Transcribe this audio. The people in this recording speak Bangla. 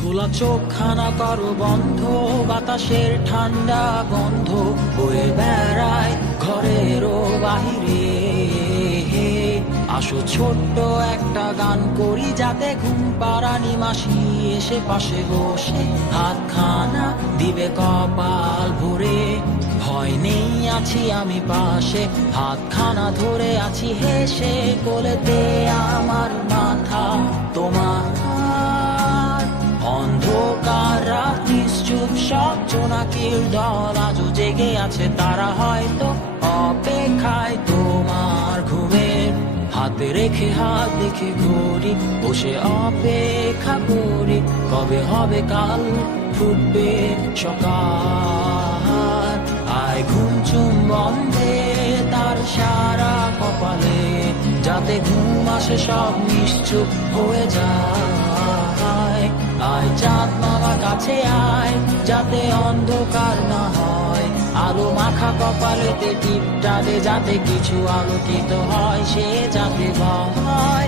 খোলা চোখখানা করো বন্ধ, বাতাসের ঠান্ডা গন্ধ বয়ে বেড়ায় ঘরেরও বাহিরে। আসো ছোট্ট একটা গান করি, যাতে ঘুম পাড়ানি মাসি এসে পাশে বসে হাতখানা দিবে কপাল ভরে। ভয় নেই, আছি আমি পাশে, হাতখানা ধরে আছি হেসে, কোলেতে আমার মাথা তোমার। অন্ধকার রাত নিশ্চুপ, সব জোনাকির দল আজও জেগে আছে, তারা হয়তো অপেক্ষায় তোমার ঘুমের। হাতে রেখে হাত দেখে ঘড়ি, বসে অপেক্ষা করি, কবে হবে কাল, ফুটবে সকাল। আয় ঘুম চুম বন্ধে তার সারা কপালে, যাতে ঘুম আসে সব নিশ্চুপ হয়ে যায়। আয় চাঁদ মামা কাছে আয়, যাতে অন্ধকার না হয়, আলো মাখা কপালেতে টিপটা দে, যাতে কিছু আলোকিত হয়, সে যাতে ভয়।